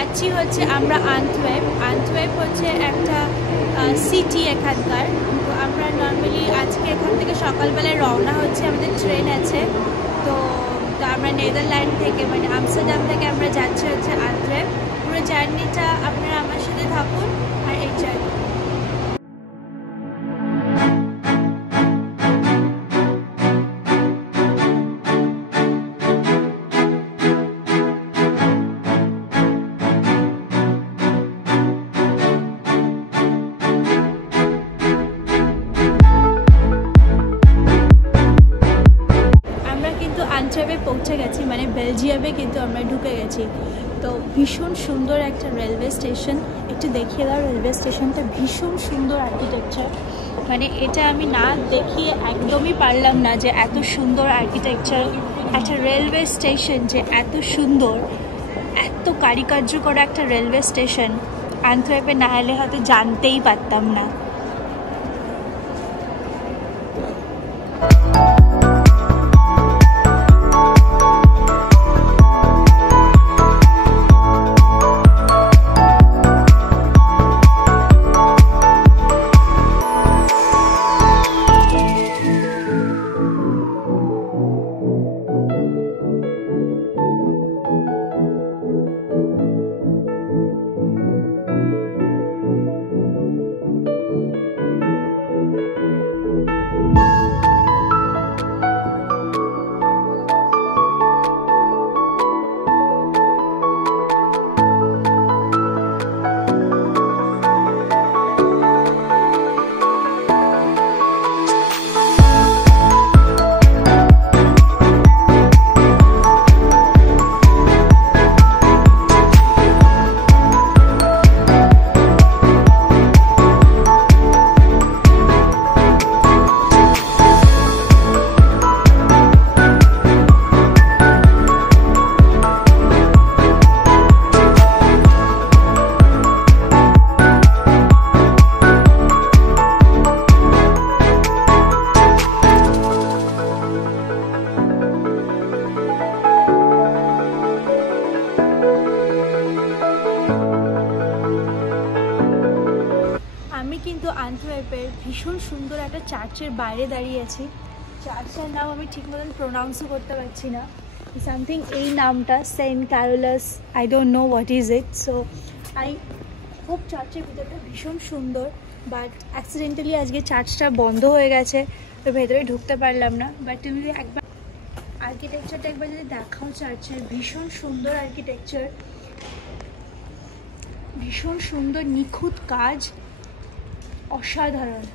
যাচ্ছি হচ্ছে আমরা আন্তওয়েপ হচ্ছে একটা সিটি এখানকার। তো আমরা নর্মালি আজকে এখান থেকে সকালবেলায় রওনা হচ্ছে, আমাদের ট্রেন আছে। তো আমরা নেদারল্যান্ড থেকে মানে আমস্টারডাম থেকে আমরা যাচ্ছি হচ্ছে আন্তওয়েপ। পুরো জার্নিটা আপনারা আমার সাথে থাকুন আর এনজয় করুন। আন্তওয়েপে পৌঁছে গেছি, মানে বেলজিয়ামে কিন্তু আমরা ঢুকে গেছি। তো ভীষণ সুন্দর একটা রেলওয়ে স্টেশন, একটু দেখিয়ে দাও। রেলওয়ে স্টেশনটা ভীষণ সুন্দর আর্কিটেকচার, মানে এটা আমি না দেখিয়ে একদমই পারলাম না যে এত সুন্দর আর্কিটেকচার একটা রেলওয়ে স্টেশন, যে এত সুন্দর, এত কারুকার্য করা একটা রেলওয়ে স্টেশন আন্তওয়েপে না এলে হয়তো জানতেই পারতাম না। কিন্তু আন্তওয়েপের ভীষণ সুন্দর একটা চার্চের বাইরে দাঁড়িয়ে আছি। চার্চটার নাম আমি ঠিক মতন প্রোনাউন্সও করতে পারছি না, সামথিং এই নামটা, Saint Carolus, I don't know what is it. So খুব চার্চের ভিতরটা ভীষণ সুন্দর, বাট অ্যাক্সিডেন্টালি আজকে চার্চটা বন্ধ হয়ে গেছে, তো ভেতরে ঢুকতে পারলাম না। বাট তুমি যদি একবার আর্কিটেকচারটা একবার যদি দেখাও, চার্চের ভীষণ সুন্দর আর্কিটেকচার, ভীষণ সুন্দর নিখুঁত কাজ, অসাধারণ।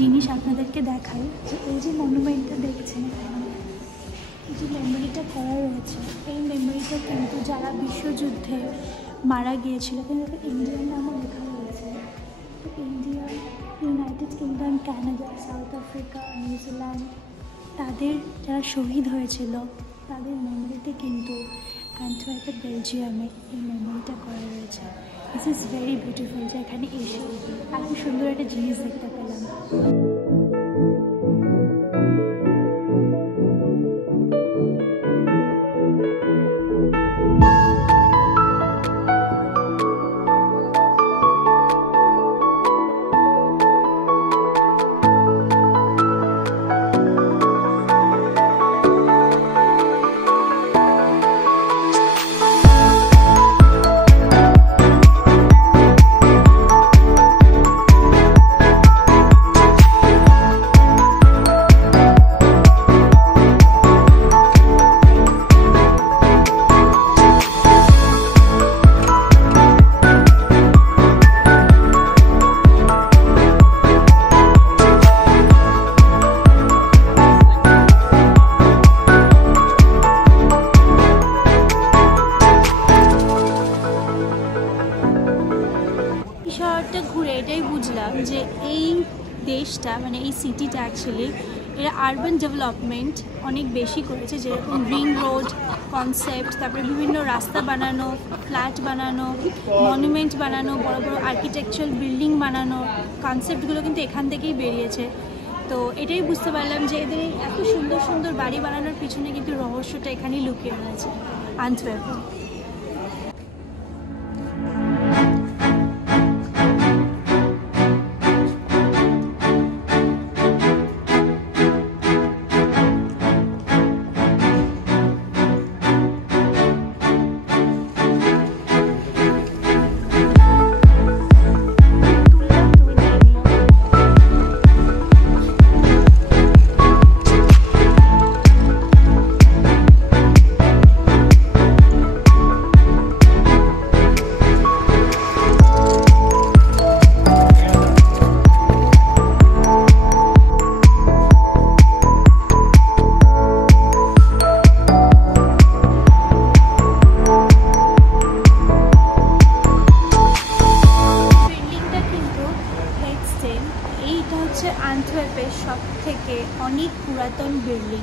জিনিস আপনাদেরকে দেখাই, যে এই যে মনুমেন্টটা দেখছেন, এই যে মেমোরিটা করা রয়েছে, এই মেমোরিটা কিন্তু যারা বিশ্বযুদ্ধে মারা গিয়েছিল, কিন্তু ইন্ডিয়ার নামও লেখা রয়েছে। তো India, United kingdom, Canada, south Africa, New Zealand, তাদের যারা শহীদ হয়েছিল তাদের মেমোরিতে কিন্তু অ্যান্টওয়ার্পে বেলজিয়ামে এই মেমোরিটা করা রয়েছে। দিস ইজ ভেরি বিউটিফুল, যে এখানে এসে এত সুন্দর একটা জিনিস দেখতে পেলাম। বুঝলাম যে এই দেশটা মানে এই সিটিটা অ্যাকচুয়ালি এরা আরবান ডেভেলপমেন্ট অনেক বেশি করেছে, যেরকম রিং রোড কনসেপ্ট, তারপরে বিভিন্ন রাস্তা বানানো, ফ্ল্যাট বানানো, মনুমেন্ট বানানো, বড় বড় আর্কিটেকচারাল বিল্ডিং বানানো, কনসেপ্টগুলো কিন্তু এখান থেকেই বেরিয়েছে। তো এটাই বুঝতে পারলাম যে এদের এত সুন্দর সুন্দর বাড়ি বানানোর পিছনে কিন্তু রহস্যটা এখানেই লুকিয়ে রয়েছে আন্টওয়ার্পে। এইটা হচ্ছে আন্টওয়ার্পের সব থেকে অনেক পুরাতন বিল্ডিং।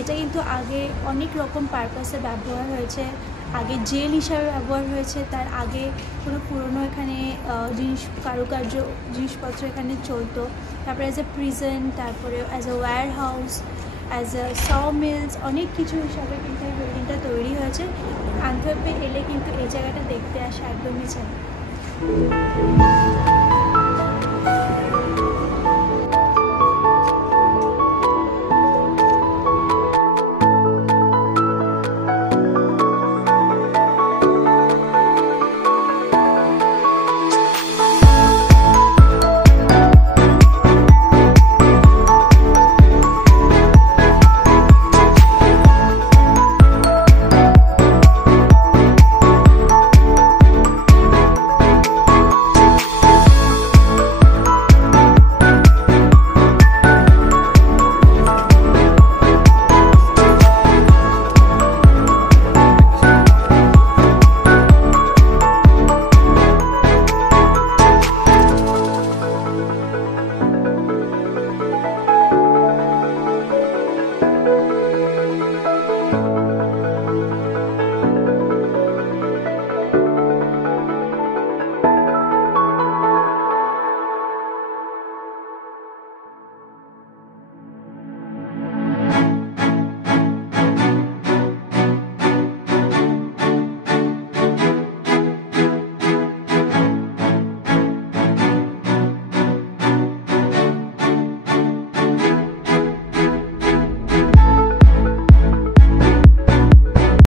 এটা কিন্তু আগে অনেক রকম পারপাসে ব্যবহার হয়েছে, আগে জেল হিসাবে ব্যবহার হয়েছে, তার আগে কোনো পুরনো এখানে কারুকার্য জিনিসপত্র এখানে চলতো, তারপরে অ্যাজ এ প্রিজন, তারপরে as a warehouse, as a saw mills, অনেক কিছু হিসাবে কিন্তু এই বিল্ডিংটা তৈরি হয়েছে। আন্টওয়ার্পে এলে কিন্তু এই জায়গাটা দেখতে আসা একদমই চাই।